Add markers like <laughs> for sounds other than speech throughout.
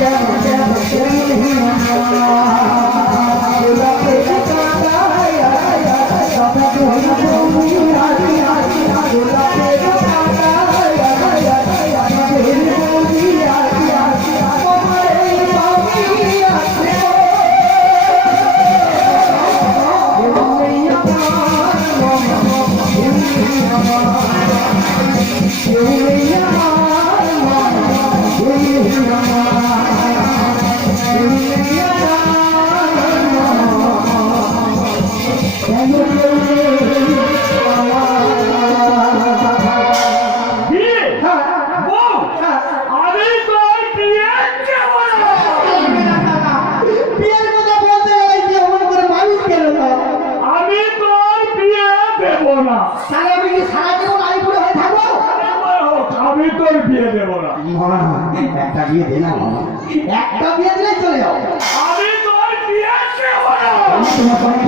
বিয়ে বিয়ে দে না মামা একটা বিয়ে দিলে চলে যাও। আমি তোমার বিয়ে দেব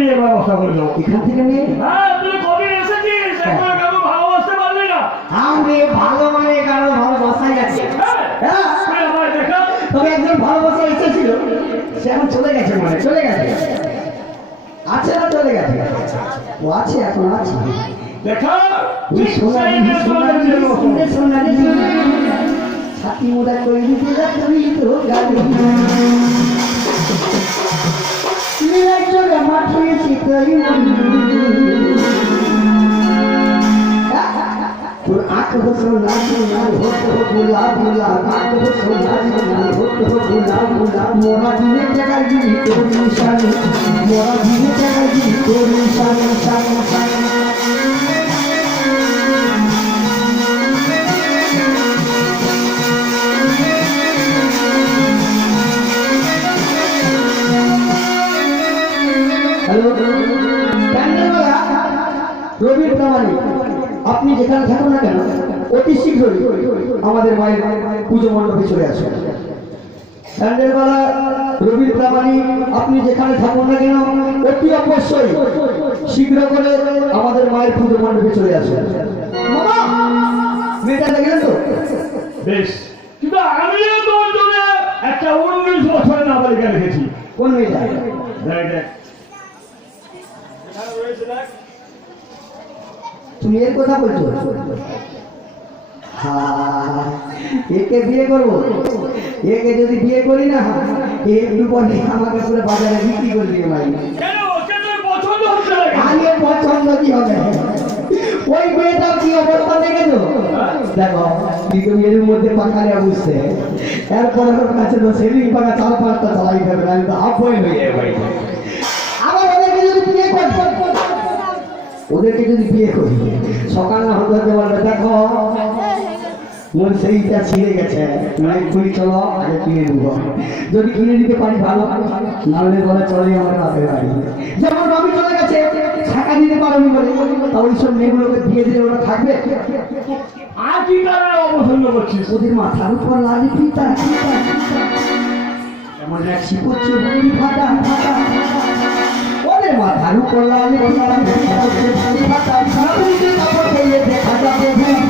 মেয়ের সঙ্গে তোর বিয়ে ব্যবস্থা করে দেবো। এখান থেকে নিয়ে হ্যাঁ তুই কদিন এসেছিস? এখন কেন ভালোবাসতে পারলি না। আমি ভালো মানে কারও ভালোবাসাই আছে। হ্যাঁ হ্যাঁ দেখা। তবে একজন ভালোবাসা এসেছিল সে এখন চলে গেছে মানে চলে গেছে। আছে না চলে গেছে? ও আছে এখন আছে। দেখা। সোনালি সোনালি সোনালি সোনালি ছাতি মোড়া করে দিতে যাচ্ছি তো গাড়ি লীলার চোখে মাঠিয়ে শীতই তোর আঁখ হো সোনা সোনা হোত হো গুলা গুলা আঁখ হো সোনা সোনা হোত হো গুলা গুলা মোরা দিনে জায়গায় গিয়ে তোর নিশানি মোরা দিনে আমাদের মায়ের পুজো মণ্ডপে চলে আসুন স্যান্ডেলওয়ালা রবীন্দ্র প্রামাণিক আপনি যেখানে থাকুন না কেন অতি অবশ্যই শীঘ্র করে আমাদের মায়ের পুজো মণ্ডপে চলে আসুন। মেয়েটা তো? বেশ। কিন্তু আমিও তোর জন্য একটা উনিশ বছরের নাবালিকা রেখেছি। কোন মেয়েটা? দেখ দেখ। তুমি এর কথা বলছো? একে বিয়ে করব? একে যদি বিয়ে করি না একটু পরে আমাকে পুরো বাজারে বিক্রি করে দিয়ে মারি। কেন? পছন্দ কি হবে? ওই মেয়েটার কি অবস্থা দেখেছ? দেখো কিন্তু এর মধ্যে পাখা নেওয়া বুঝতে। এরপরে ওর কাছে তো সেভিং পাখা চার পাঁচটা চালাই যাবে আমি তো হাফ হয়ে হয়ে যাবে আবার ওদেরকে যদি বিয়ে করি? ওদেরকে যদি বিয়ে করি সকাল না হতে হতে দেখো মোর সেইটা ছিঁড়ে গেছে। তুমি এক্ষুনি চলো আগে কিনে নেব। যদি কিনে নিতে পারি ভালো নাহলে বলে চলে আমার বাপের বাড়ি। যেমন আমি চলে গেছে ছাকা দিতে পারবি বলে। তা ওই সব মেয়েগুলোকে দিয়ে দিলে ওরা থাকবে? আর কি কারণে অপছন্দ করছিস? ওদের মাথার উপর লালি পিতা এমন এক ফাটা ফাটা ওদের মাথার উপর বুড়ি ফাটা ফাটা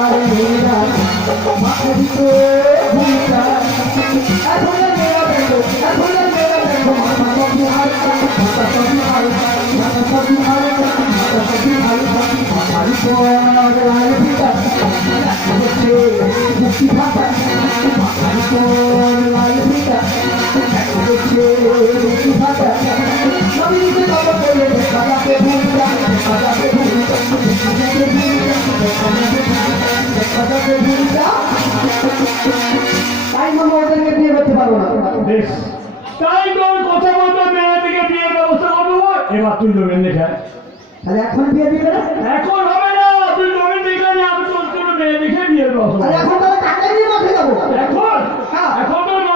মাঠে দিতে তাই মনে ওদেরকে বিয়ে করতে পারব না বেশ। তাই তোর কথা মতো মেয়ে থেকে বিয়ের ব্যবস্থা করব এবার তুই লোকের দেখা তাহলে এখন বিয়ে দিবে না? এখন হবে না তুই লোকের দেখে নি আমি তোর জন্য মেয়ে দেখে বিয়ের ব্যবস্থা এখন তাহলে কাকে নিয়ে মাঠে যাব? এখন? এখন তো নিয়ে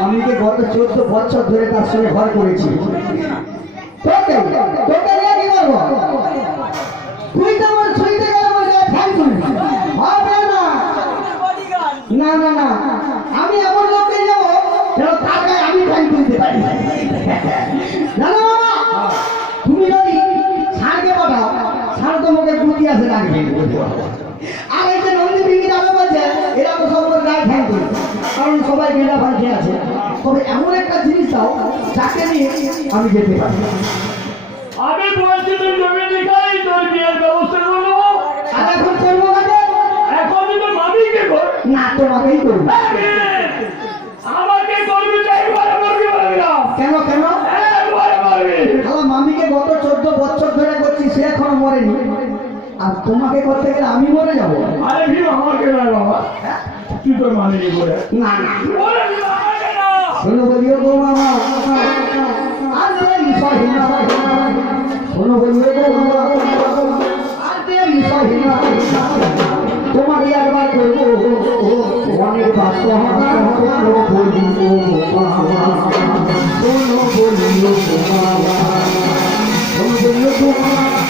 আমিকে গত চোদ্দ বছর ধরে তার সঙ্গে ঘর করেছি। তোকে তোকে নিয়ে কি করব? তুই তো আর এই নন্দী বিবি যাবে বলছে এরা তো সব গায়ে ফ্যান তুলবে কারণ সবাই মেয়েরা ভাঙে আছে। তবে এমন একটা জিনিস দাও যাকে নিয়ে আমি যেতে পারি। আমি বলছি তুই জমি দেখাই তোর বিয়ের ব্যবস্থা করব আর এখন করব এখন তুই মামিকে কর। না তোমাকেই করব। আমাকে করবি চাই বলে করবি বলবি না কেন কেন? একবারে মারবি মামিকে গত চোদ্দ বছর ধরে করছি সে এখনও মরেনি। আর তোমাকে করতে গেলে আমি মরে যাব। আরে ভীম আমাকে নয় বাবা। তুই তোর মামিকে করে না না। না। শোনো বলিও গো মামা আর দেরি সহি না শোনো বলিও গো মামা আর দেরি সহি না তোমাকে একবার করব। অনেক বাস্ত শোনো বলিও গো মামা শোনো বলিও গো মামা শোনো বলিও গো মামা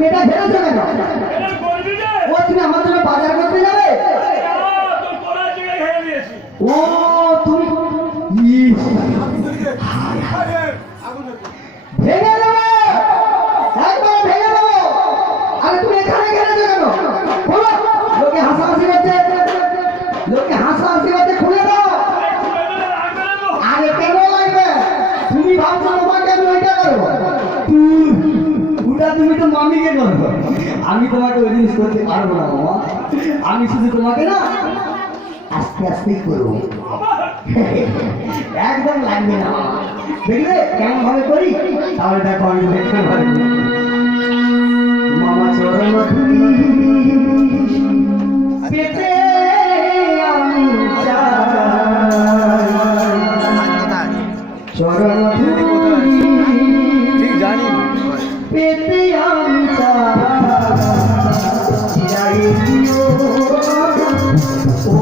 ¡Mira, mira! আমি তোমাকে ওই জিনিস করতে পারব না মামা। আমি শুধু তোমাকে না আস্তে আস্তেই করব। <laughs> একদম লাগবে না দেখবে কেমন ভাবে করি? তাহলে দেখো আমি দেখতে পারি মামা আচ্ছা, আচ্ছা, আচ্ছা। চরণ